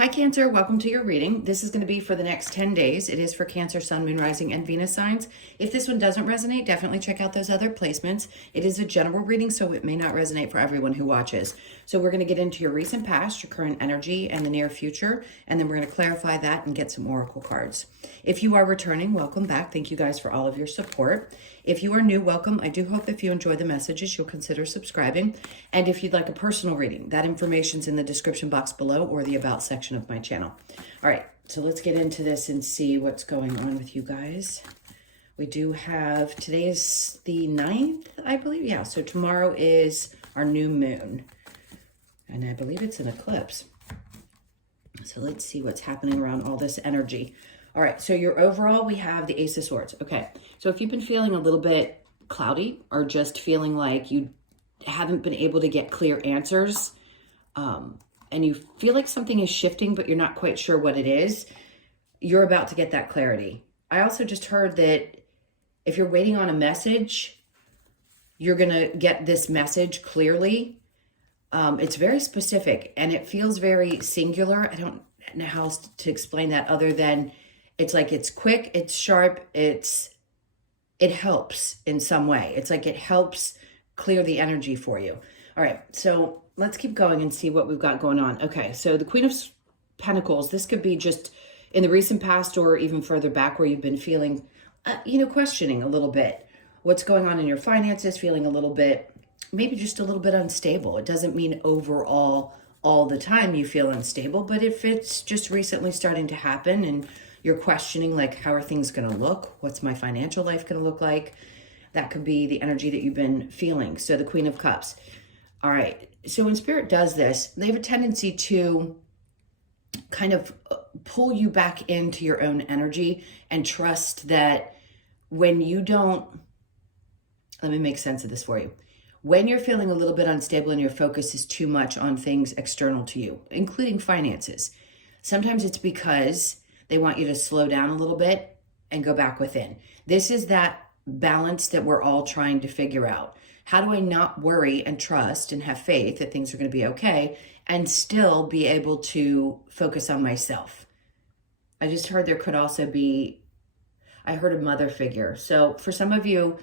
Hi Cancer, welcome to your reading. This is going to be for the next 10 days. It is for Cancer, Sun, Moon, Rising, and Venus signs. If this one doesn't resonate, definitely check out those other placements. It is a general reading, so it may not resonate for everyone who watches. So we're going to get into your recent past, your current energy, and the near future, and then we're going to clarify that and get some oracle cards. If you are returning, welcome back. Thank you guys for all of your support. If you are new, welcome. I do hope if you enjoy the messages, you'll consider subscribing. And if you'd like a personal reading, that information's in the description box below or the About section of my channel. All right, so let's get into this and see what's going on with you guys. We do have, today is the 9th, I believe. Yeah, so tomorrow is our new moon. And I believe it's an eclipse. So let's see what's happening around all this energy. All right, so your overall, we have the Ace of Swords. Okay, so if you've been feeling a little bit cloudy or just feeling like you haven't been able to get clear answers, and you feel like something is shifting, but you're not quite sure what it is, you're about to get that clarity. I also just heard that if you're waiting on a message, you're going to get this message clearly. It's very specific and it feels very singular. I don't know how else to explain that other than it's like it's quick, it's sharp, it helps in some way. It's like it helps clear the energy for you. All right, so let's keep going and see what we've got going on. Okay, so the Queen of Pentacles, this could be just in the recent past or even further back where you've been feeling, questioning a little bit. What's going on in your finances, feeling a little bit, maybe just a little bit unstable. It doesn't mean overall all the time you feel unstable, but if it's just recently starting to happen and you're questioning, like, how are things going to look? What's my financial life going to look like? That could be the energy that you've been feeling. So the Queen of Cups. All right. So when Spirit does this, they have a tendency to kind of pull you back into your own energy and trust that when you don't, let me make sense of this for you. When you're feeling a little bit unstable and your focus is too much on things external to you, including finances, sometimes it's because they want you to slow down a little bit and go back within. This is that balance that we're all trying to figure out. How do I not worry and trust and have faith that things are going to be okay and still be able to focus on myself? I just heard there could also be, I heard a mother figure. So for some of you,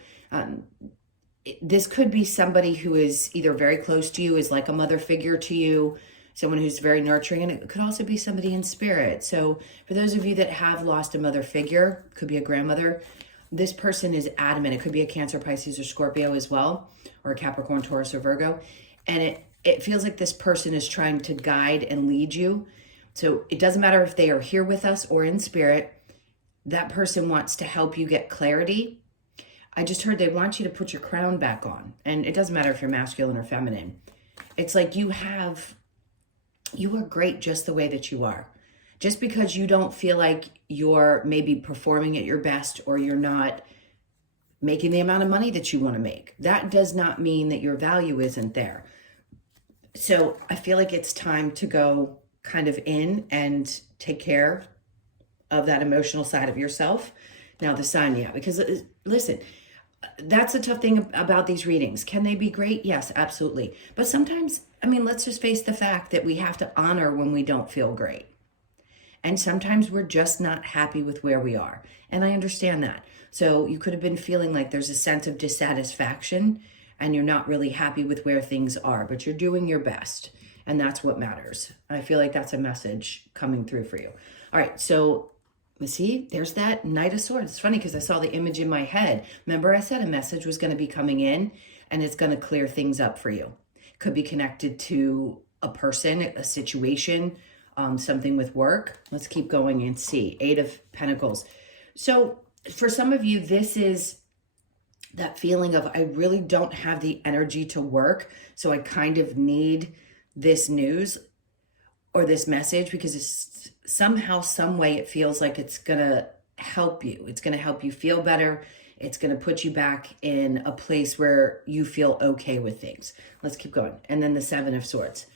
this could be somebody who is either very close to you, is like a mother figure to you, someone who's very nurturing, and it could also be somebody in spirit. So for those of you that have lost a mother figure, could be a grandmother, this person is adamant. It could be a Cancer, Pisces, or Scorpio as well, or a Capricorn, Taurus, or Virgo. And it feels like this person is trying to guide and lead you. So it doesn't matter if they are here with us or in spirit, that person wants to help you get clarity. I just heard they want you to put your crown back on. And it doesn't matter if you're masculine or feminine. It's like you are great just the way that you are. Just because you don't feel like you're maybe performing at your best or you're not making the amount of money that you want to make, that does not mean that your value isn't there. So I feel like it's time to go kind of in and take care of that emotional side of yourself. Now the Sun, yeah, because listen, that's a tough thing about these readings. Can they be great? Yes, absolutely. But sometimes, let's just face the fact that we have to honor when we don't feel great. And sometimes we're just not happy with where we are. And I understand that. So you could have been feeling like there's a sense of dissatisfaction and you're not really happy with where things are, but you're doing your best. And that's what matters. I feel like that's a message coming through for you. All right, so you see, there's that Knight of Swords. It's funny because I saw the image in my head. Remember I said a message was going to be coming in and it's going to clear things up for you. Could be connected to a person, a situation, something with work. Let's keep going and see. 8 of Pentacles. So for some of you, this is that feeling of, I really don't have the energy to work. So I kind of need this news or this message because it's somehow, some way it feels like it's going to help you. It's going to help you feel better. It's going to put you back in a place where you feel okay with things. Let's keep going. And then the 7 of Swords.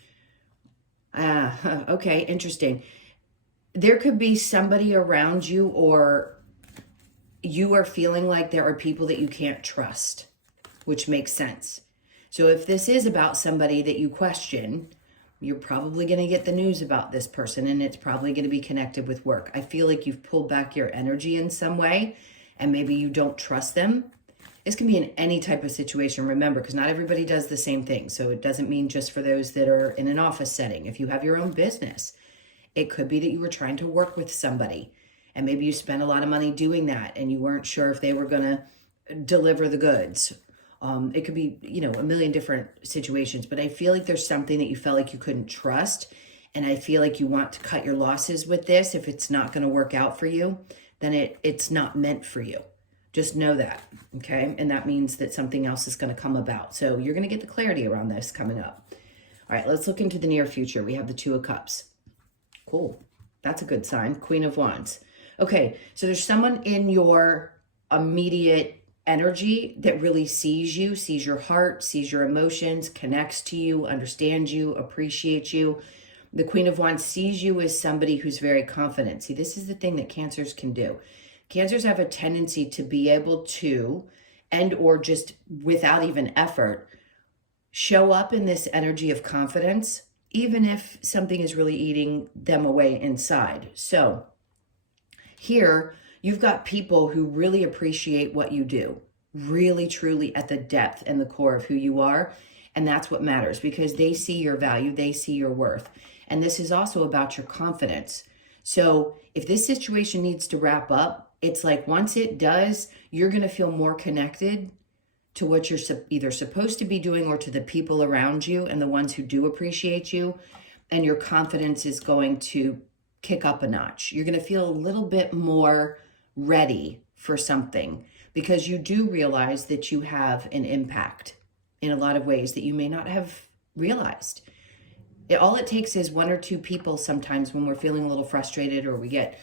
Okay, interesting. There could be somebody around you or you are feeling like there are people that you can't trust, which makes sense. So if this is about somebody that you question, You're probably going to get the news about this person, and it's probably going to be connected with work. I feel like you've pulled back your energy in some way, and maybe you don't trust them. This can be in any type of situation, remember, because not everybody does the same thing. So it doesn't mean just for those that are in an office setting. If you have your own business, it could be that you were trying to work with somebody, and maybe you spent a lot of money doing that, and you weren't sure if they were going to deliver the goods. It could be, a million different situations, but I feel like there's something that you felt like you couldn't trust. And I feel like you want to cut your losses with this. If it's not going to work out for you, then it's not meant for you. Just know that, okay? And that means that something else is going to come about. So you're going to get the clarity around this coming up. All right, let's look into the near future. We have the Two of Cups. Cool. That's a good sign. Queen of Wands. Okay, so there's someone in your immediate energy that really sees you, sees your heart, sees your emotions, connects to you, understands you, appreciates you. The Queen of Wands sees you as somebody who's very confident. See, this is the thing that Cancers can do. Cancers have a tendency to be able to, and or just without even effort, show up in this energy of confidence, even if something is really eating them away inside. So here, you've got people who really appreciate what you do, really, truly at the depth and the core of who you are. And that's what matters, because they see your value, they see your worth. And this is also about your confidence. So if this situation needs to wrap up, it's like once it does, you're going to feel more connected to what you're either supposed to be doing or to the people around you and the ones who do appreciate you. And your confidence is going to kick up a notch. You're going to feel a little bit more ready for something, because you do realize that you have an impact in a lot of ways that you may not have realized. All it takes is one or two people sometimes when we're feeling a little frustrated or we get,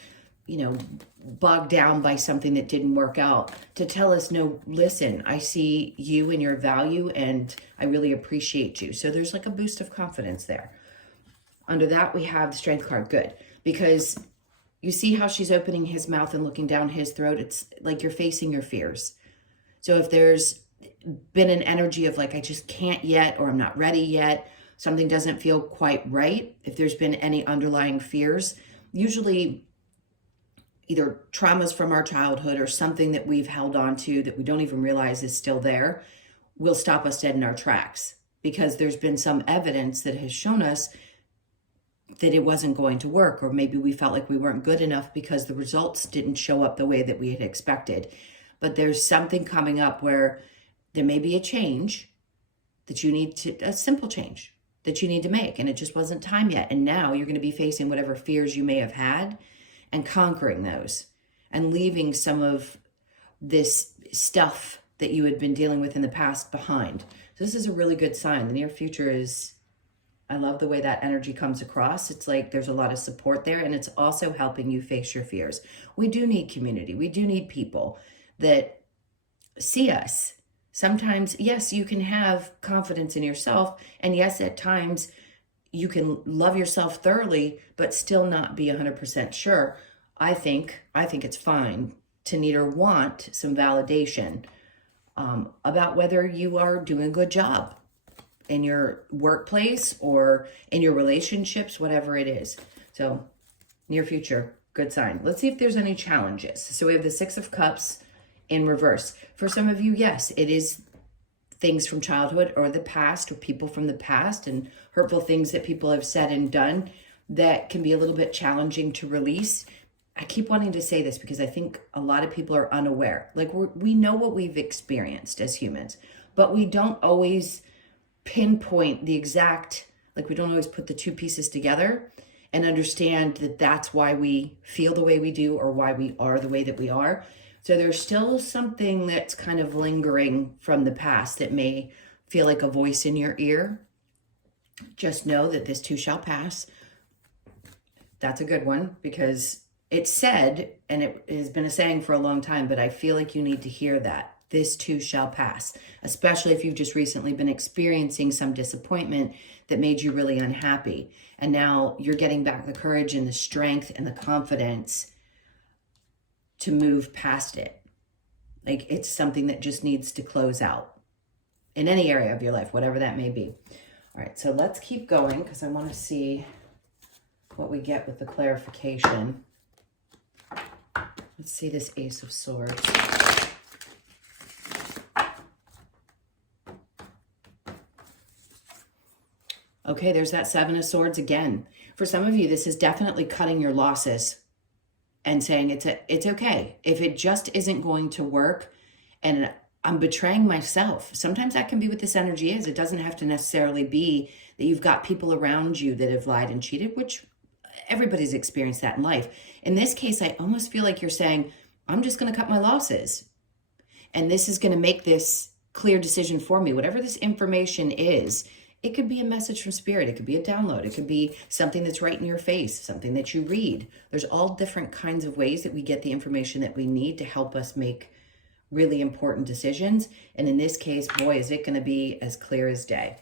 bogged down by something that didn't work out, to tell us, no, listen, I see you and your value and I really appreciate you. So there's like a boost of confidence there. Under that, we have the Strength card. Good. Because you see how she's opening his mouth and looking down his throat. It's like you're facing your fears. So if there's been an energy of like, I just can't yet, or I'm not ready yet, something doesn't feel quite right, if there's been any underlying fears, usually either traumas from our childhood or something that we've held on to that we don't even realize is still there, will stop us dead in our tracks, because there's been some evidence that has shown us that it wasn't going to work, or maybe we felt like we weren't good enough because the results didn't show up the way that we had expected. But there's something coming up where there may be a change that you need to, a simple change that you need to make, and it just wasn't time yet. And now you're going to be facing whatever fears you may have had and conquering those and leaving some of this stuff that you had been dealing with in the past behind. So this is a really good sign. The near future is, I love the way that energy comes across. It's like there's a lot of support there, and it's also helping you face your fears. We do need community. We do need people that see us. Sometimes, yes, you can have confidence in yourself, and yes, at times you can love yourself thoroughly, but still not be 100% sure. I think it's fine to need or want some validation about whether you are doing a good job in your workplace or in your relationships, whatever it is. So near future, good sign. Let's see if there's any challenges. So we have the Six of Cups in reverse. For some of you, yes, it is things from childhood or the past, or people from the past and hurtful things that people have said and done that can be a little bit challenging to release. I keep wanting to say this because I think a lot of people are unaware. Like we know what we've experienced as humans, but we don't always pinpoint the exact, like we don't always put the two pieces together and understand that that's why we feel the way we do or why we are the way that we are. So there's still something that's kind of lingering from the past that may feel like a voice in your ear. Just know that this too shall pass. That's a good one, because it's said, and it has been a saying for a long time, but I feel like you need to hear that. This too shall pass, especially if you've just recently been experiencing some disappointment that made you really unhappy. And now you're getting back the courage and the strength and the confidence to move past it. Like it's something that just needs to close out in any area of your life, whatever that may be. All right, so let's keep going because I want to see what we get with the clarification. Let's see this Ace of Swords. Okay, there's that Seven of Swords again. For some of you, this is definitely cutting your losses and saying it's okay. If it just isn't going to work and I'm betraying myself, sometimes that can be what this energy is. It doesn't have to necessarily be that you've got people around you that have lied and cheated, which everybody's experienced that in life. In this case, I almost feel like you're saying, I'm just going to cut my losses. And this is going to make this clear decision for me. Whatever this information is, it could be a message from spirit. It could be a download. It could be something that's right in your face, something that you read. There's all different kinds of ways that we get the information that we need to help us make really important decisions. And in this case, boy, is it going to be as clear as day.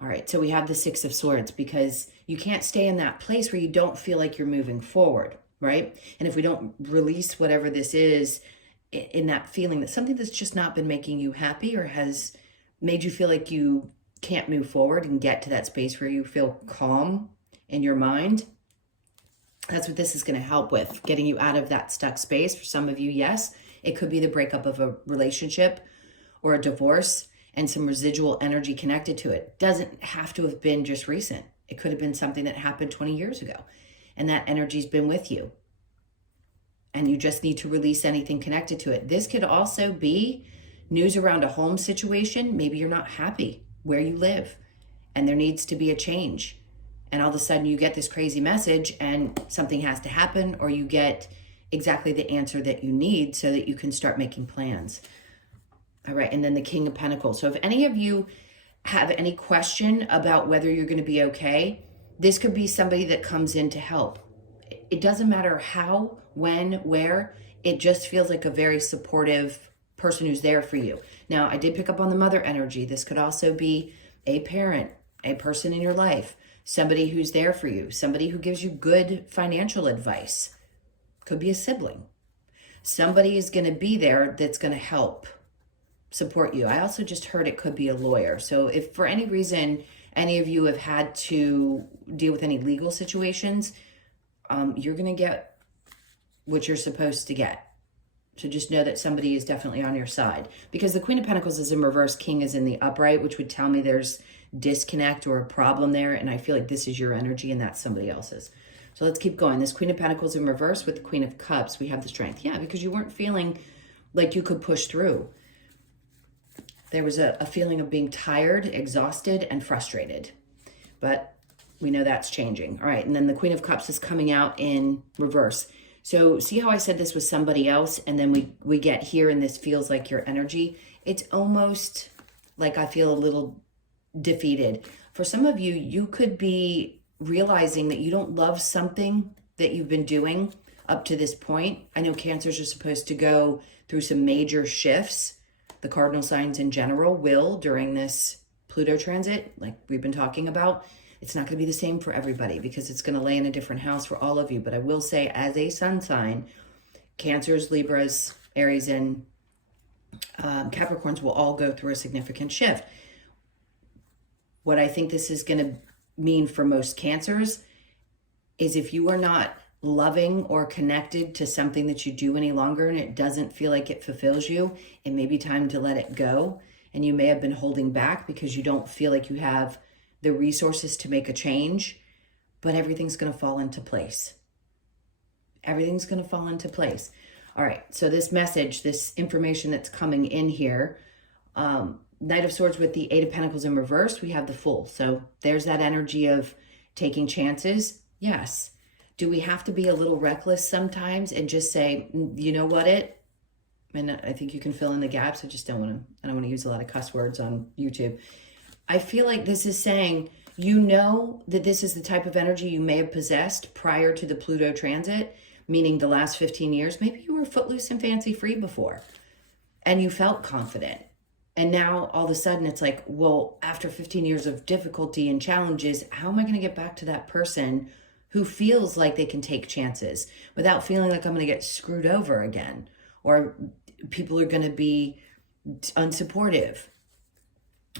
All right, so we have the Six of Swords because you can't stay in that place where you don't feel like you're moving forward, right? And if we don't release whatever this is in that feeling that something that's just not been making you happy or has made you feel like you can't move forward and get to that space where you feel calm in your mind, that's what this is going to help with, getting you out of that stuck space. For some of you, yes, it could be the breakup of a relationship or a divorce and some residual energy connected to it. Doesn't have to have been just recent. It could have been something that happened 20 years ago, and that energy's been with you. And you just need to release anything connected to it. This could also be news around a home situation. Maybe you're not happy where you live and there needs to be a change. And all of a sudden you get this crazy message and something has to happen, or you get exactly the answer that you need so that you can start making plans. All right, and then the King of Pentacles. So if any of you have any question about whether you're going to be okay, this could be somebody that comes in to help. It doesn't matter how, when, where. It just feels like a very supportive person who's there for you. Now, I did pick up on the mother energy. This could also be a parent, a person in your life, somebody who's there for you, somebody who gives you good financial advice. Could be a sibling. Somebody is going to be there that's going to help support you. I also just heard it could be a lawyer. So if for any reason any of you have had to deal with any legal situations, you're going to get what you're supposed to get. So just know that somebody is definitely on your side, because the Queen of Pentacles is in reverse, King is in the upright, which would tell me there's disconnect or a problem there. And I feel like this is your energy and that's somebody else's. So let's keep going. This Queen of Pentacles in reverse with the Queen of Cups, we have the strength. Yeah, because you weren't feeling like you could push through. There was a feeling of being tired, exhausted, and frustrated. But we know that's changing. All right, and then the Queen of Cups is coming out in reverse. So see how I said this was somebody else, and then we get here and this feels like your energy? It's almost like I feel a little defeated. For some of you, you could be realizing that you don't love something that you've been doing up to this point. I know Cancers are supposed to go through some major shifts. The cardinal signs in general will during this Pluto transit, like we've been talking about. It's not going to be the same for everybody because it's going to lay in a different house for all of you. But I will say, as a sun sign, Cancers, Libras, Aries, and Capricorns will all go through a significant shift. What I think this is going to mean for most Cancers is if you are not loving or connected to something that you do any longer and it doesn't feel like it fulfills you, it may be time to let it go. And you may have been holding back because you don't feel like you have the resources to make a change, but everything's going to fall into place. Everything's going to fall into place. All right, so this message, this information that's coming in here, Knight of Swords with the Eight of Pentacles in reverse, we have the Fool. So there's that energy of taking chances. Yes. Do we have to be a little reckless sometimes and just say, you know what, and I think you can fill in the gaps. I don't want to use a lot of cuss words on YouTube. I feel like this is saying, you know that this is the type of energy you may have possessed prior to the Pluto transit, meaning the last 15 years. Maybe you were footloose and fancy free before and you felt confident. And now all of a sudden it's like, well, after 15 years of difficulty and challenges, how am I going to get back to that person who feels like they can take chances without feeling like I'm going to get screwed over again, or people are going to be unsupportive?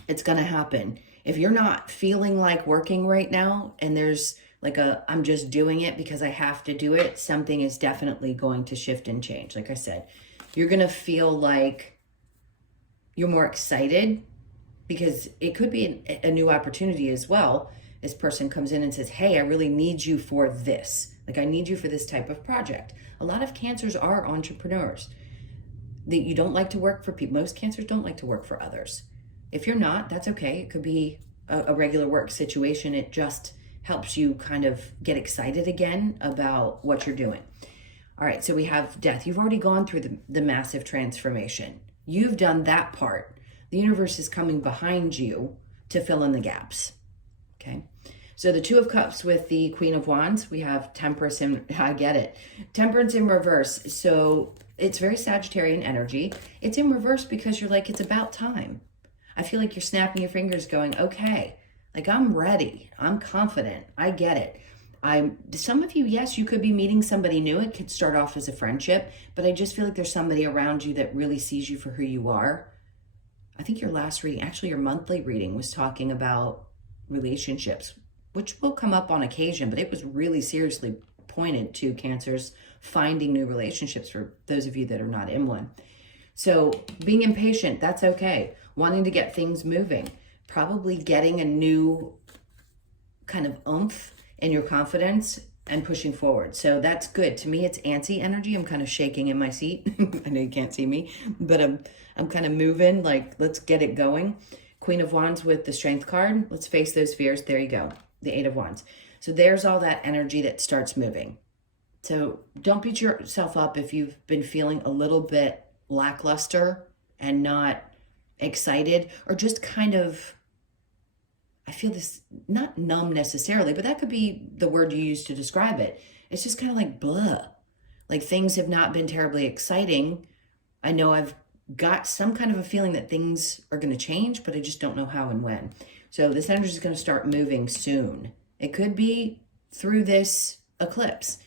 It's going to happen. If you're not feeling like working right now and there's like I'm just doing it because I have to do it, something is definitely going to shift and change. Like I said, you're going to feel like you're more excited because it could be a new opportunity as well. This person comes in and says, hey, I really need you for this. Like, I need you for this type of project. A lot of Cancers are entrepreneurs. That you don't like to work for people. Most Cancers don't like to work for others. If you're not, that's okay. It could be a regular work situation. It just helps you kind of get excited again about what you're doing. All right, so we have death. You've already gone through the massive transformation. You've done that part. The universe is coming behind you to fill in the gaps. Okay, so the Two of Cups with the Queen of Wands, we have Temperance in, I get it, Temperance in reverse. So it's very Sagittarian energy. It's in reverse because you're like, it's about time. I feel like you're snapping your fingers going, okay, like I'm ready. I'm confident. I get it. Some of you, yes, you could be meeting somebody new. It could start off as a friendship, but I just feel like there's somebody around you that really sees you for who you are. I think your last reading, actually your monthly reading, was talking about relationships, which will come up on occasion, but it was really seriously pointed to Cancers finding new relationships for those of you that are not in one. So being impatient, that's okay. Wanting to get things moving, probably getting a new kind of oomph in your confidence and pushing forward. So that's good. To me, it's antsy energy. I'm kind of shaking in my seat. I know you can't see me, but I'm kind of moving, like, let's get it going. Queen of Wands with the Strength card. Let's face those fears. There you go. The Eight of Wands. So there's all that energy that starts moving. So don't beat yourself up if you've been feeling a little bit lackluster and not excited, or just kind of, I feel this, not numb necessarily, but that could be the word you use to describe it. It's just kind of like blah. Like things have not been terribly exciting. I know I've got some kind of a feeling that things are going to change, but I just don't know how and when. So this energy is going to start moving soon. It could be through this eclipse.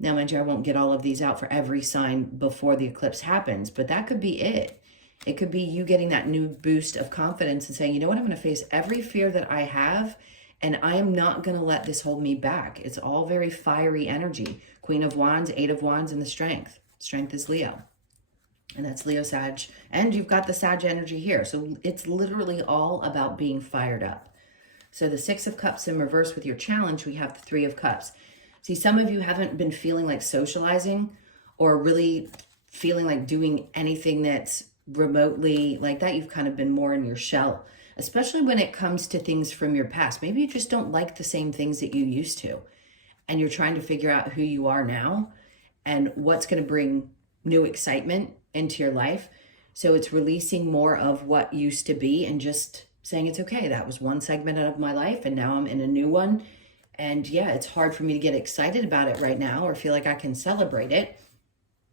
Now, mind you, I won't get all of these out for every sign before the eclipse happens, but that could be it. It could be you getting that new boost of confidence and saying, you know what, I'm going to face every fear that I have, and I am not going to let this hold me back. It's all very fiery energy. Queen of Wands, Eight of Wands, and the Strength. Strength is Leo. And that's Leo Sag. And you've got the Sag energy here. So it's literally all about being fired up. So the Six of Cups in reverse with your challenge, we have the Three of Cups. See, some of you haven't been feeling like socializing or really feeling like doing anything that's remotely like that. You've kind of been more in your shell, especially when it comes to things from your past. Maybe you just don't like the same things that you used to, and you're trying to figure out who you are now and what's going to bring new excitement into your life. So it's releasing more of what used to be and just saying, it's okay. That was one segment of my life, and now I'm in a new one. And yeah, it's hard for me to get excited about it right now or feel like I can celebrate it,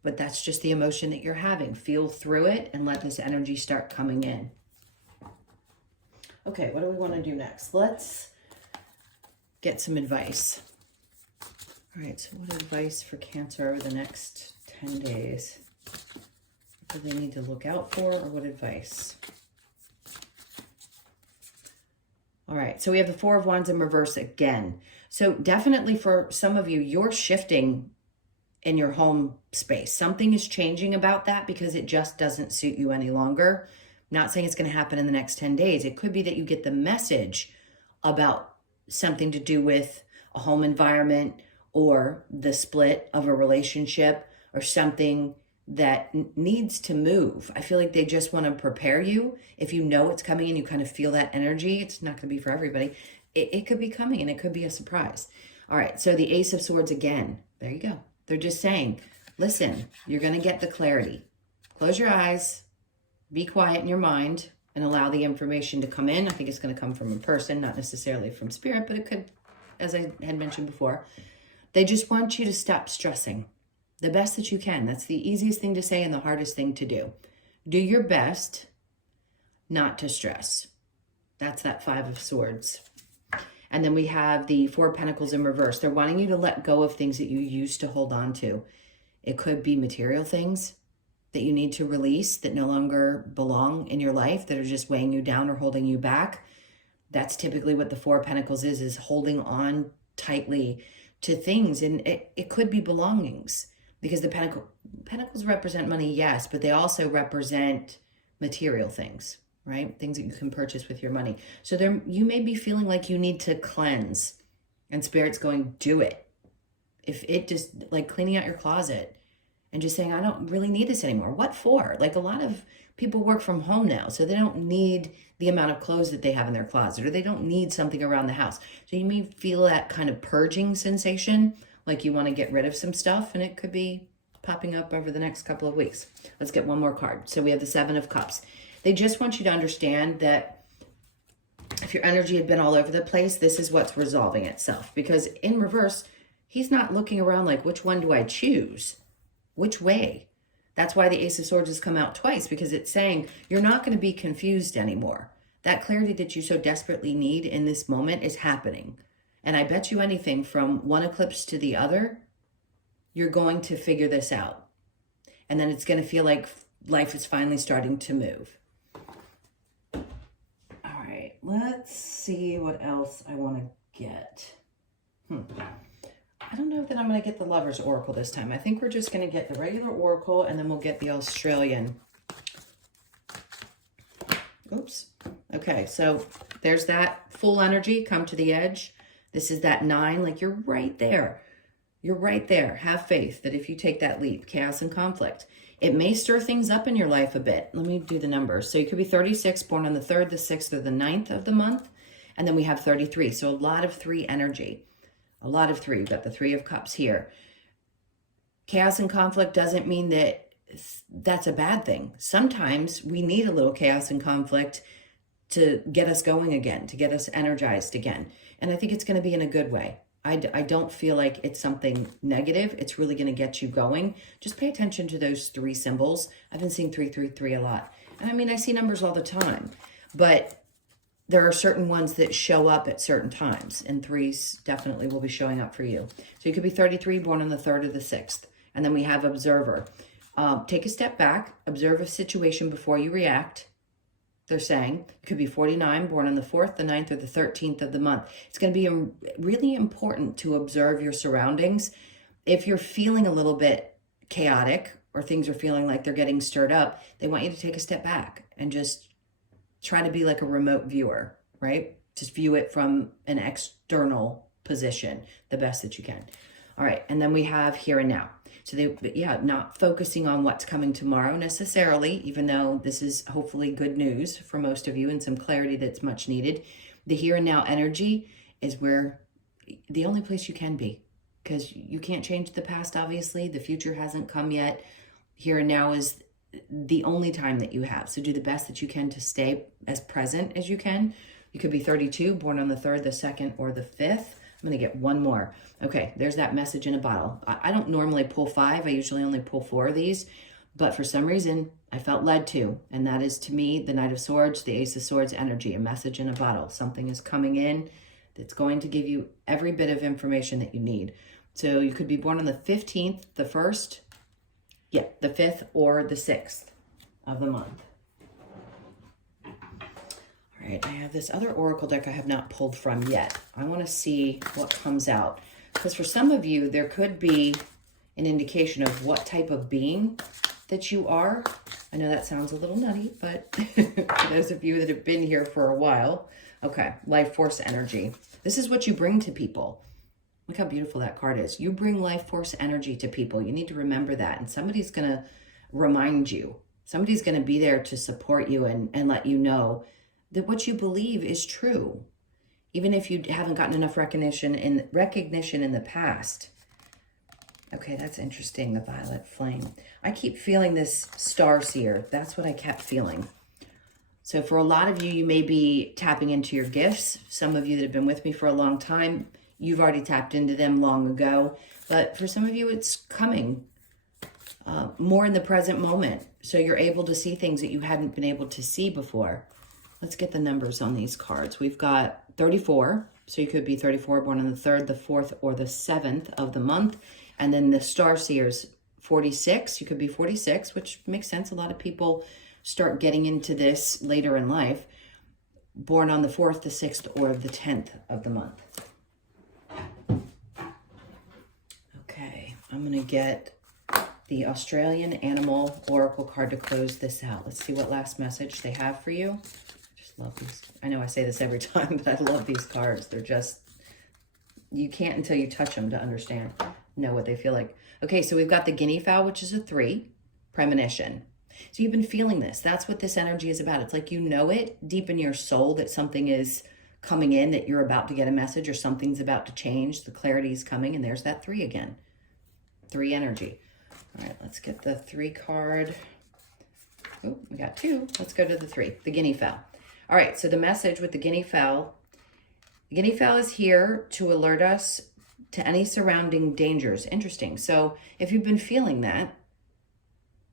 but that's just the emotion that you're having. Feel through it and let this energy start coming in. Okay, what do we want to do next? Let's get some advice. All right, so what advice for Cancer over the next 10 days? What do they need to look out for, or what advice? All right, so we have the Four of Wands in reverse again. So definitely for some of you, you're shifting in your home space. Something is changing about that because it just doesn't suit you any longer. I'm not saying it's going to happen in the next 10 days. It could be that you get the message about something to do with a home environment or the split of a relationship or something that needs to move. I feel like they just want to prepare you. If you know it's coming and you kind of feel that energy, it's not going to be for everybody. It could be coming and it could be a surprise. All right, so the Ace of Swords again. There you go. They're just saying, listen, you're going to get the clarity. Close your eyes, be quiet in your mind, and allow the information to come in. I think it's going to come from a person, not necessarily from spirit, but it could, as I had mentioned before. They just want you to stop stressing the best that you can. That's the easiest thing to say and the hardest thing to do. Do your best not to stress. That's that Five of Swords. And then we have the Four of Pentacles in reverse. They're wanting you to let go of things that you used to hold on to. It could be material things that you need to release that no longer belong in your life, that are just weighing you down or holding you back. That's typically what the Four of Pentacles is holding on tightly to things. And it could be belongings, because the pentacles represent money, yes, but they also represent material things, right? Things that you can purchase with your money. So there, you may be feeling like you need to cleanse, and Spirit's going, do it. If it just, like cleaning out your closet and just saying, I don't really need this anymore. What for? Like, a lot of people work from home now, so they don't need the amount of clothes that they have in their closet, or they don't need something around the house. So you may feel that kind of purging sensation, like you want to get rid of some stuff, and it could be popping up over the next couple of weeks. Let's get one more card. So we have the Seven of Cups. They just want you to understand that if your energy had been all over the place, this is what's resolving itself. Because in reverse, he's not looking around like, which one do I choose? Which way? That's why the Ace of Swords has come out twice, because it's saying you're not going to be confused anymore. That clarity that you so desperately need in this moment is happening. And I bet you anything, from one eclipse to the other, you're going to figure this out. And then it's going to feel like life is finally starting to move. All right, let's see what else I want to get. I don't know that I'm going to get the Lover's Oracle this time. I think we're just going to get the regular Oracle, and then we'll get the Australian. Oops. Okay, so there's that full energy, come to the edge. This is that 9, like you're right there. You're right there. Have faith that if you take that leap, chaos and conflict, it may stir things up in your life a bit. Let me do the numbers. So you could be 36, born on the 3rd, the 6th, or the 9th of the month. And then we have 33. So a lot of 3 energy. A lot of 3. We've got the 3 of Cups here. Chaos and conflict doesn't mean that that's a bad thing. Sometimes we need a little chaos and conflict to get us going again, to get us energized again. And I think it's going to be in a good way. I don't feel like it's something negative. It's really going to get you going. Just pay attention to those 3 symbols. I've been seeing 333 a lot. And I mean, I see numbers all the time, but there are certain ones that show up at certain times, and 3s definitely will be showing up for you. So you could be 33, born on the 3rd or the 6th. And then we have Observer. Take a step back, observe a situation before you react. They're saying you could be 49, born on the 4th, the 9th, or the 13th of the month. It's going to be really important to observe your surroundings. If you're feeling a little bit chaotic, or things are feeling like they're getting stirred up, they want you to take a step back and just try to be like a remote viewer, right? Just view it from an external position the best that you can. All right, and then we have Here and Now. So not focusing on what's coming tomorrow necessarily, even though this is hopefully good news for most of you and some clarity that's much needed. The Here and Now energy is where the only place you can be, because you can't change the past, obviously. The future hasn't come yet. Here and Now is the only time that you have. So do the best that you can to stay as present as you can. You could be 32, born on the 3rd, the 2nd, or the 5th. I'm going to get one more. Okay, there's that message in a bottle. I don't normally pull 5. I usually only pull 4 of these. But for some reason, I felt led to. And that is, to me, the Knight of Swords, the Ace of Swords energy, a message in a bottle. Something is coming in that's going to give you every bit of information that you need. So you could be born on the 15th, the 1st, the 5th, or the 6th of the month. All right, I have this other oracle deck I have not pulled from yet. I want to see what comes out. Because for some of you, there could be an indication of what type of being that you are. I know that sounds a little nutty, but for those of you that have been here for a while. Okay, life force energy. This is what you bring to people. Look how beautiful that card is. You bring life force energy to people. You need to remember that. And somebody's going to remind you. Somebody's going to be there to support you and let you know that what you believe is true. Even if you haven't gotten enough recognition in the past. Okay, that's interesting, the violet flame. I keep feeling this star seer. That's what I kept feeling. So for a lot of you, you may be tapping into your gifts. Some of you that have been with me for a long time, you've already tapped into them long ago. But for some of you, it's coming more in the present moment. So you're able to see things that you hadn't been able to see before. Let's get the numbers on these cards. We've got 34. So you could be 34, born on the 3rd, the 4th, or the 7th of the month. And then the star seers, 46. You could be 46, which makes sense. A lot of people start getting into this later in life. born on the 4th, the 6th, or the 10th of the month. Okay, I'm going to get the Australian Animal Oracle card to close this out. Let's see what last message they have for you. I just love these. I know I say this every time, but I love these cards. They're just, you can't until you touch them to understand, know what they feel like. Okay, so we've got the guinea fowl, which is a 3, premonition. So you've been feeling this. That's what this energy is about. It's like you know it deep in your soul that something is coming in, that you're about to get a message or something's about to change. The clarity is coming, and there's that 3 again. 3 energy. All right, let's get the 3 card. Oh, we got 2. Let's go to the 3, the guinea fowl. All right, so the message with the guinea fowl is here to alert us to any surrounding dangers. Interesting. So if you've been feeling that,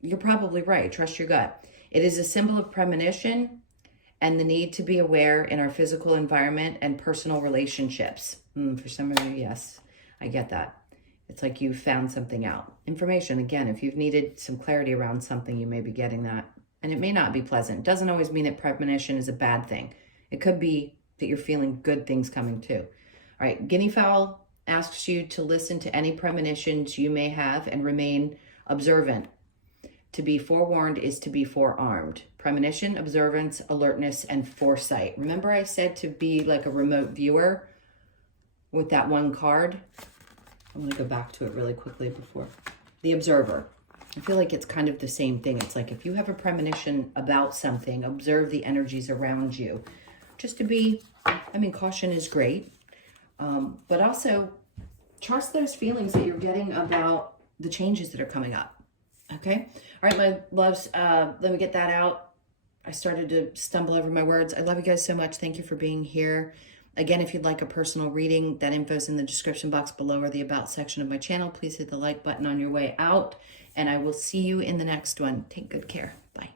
you're probably right. Trust your gut. It is a symbol of premonition and the need to be aware in our physical environment and personal relationships. For some of you, yes, I get that. It's like you found something out. Information, again, if you've needed some clarity around something, you may be getting that. And it may not be pleasant. It doesn't always mean that premonition is a bad thing. It could be that you're feeling good things coming too. All right, guinea fowl asks you to listen to any premonitions you may have and remain observant. To be forewarned is to be forearmed. Premonition, observance, alertness, and foresight. Remember I said to be like a remote viewer with that one card? I'm going to go back to it really quickly before. The observer. I feel like it's kind of the same thing. It's like if you have a premonition about something, observe the energies around you. Just to be, I mean, caution is great. But also trust those feelings that you're getting about the changes that are coming up. Okay? All right, my loves, let me get that out. I started to stumble over my words. I love you guys so much. Thank you for being here. Again, if you'd like a personal reading, that info's in the description box below or the About section of my channel. Please hit the like button on your way out, and I will see you in the next one. Take good care. Bye.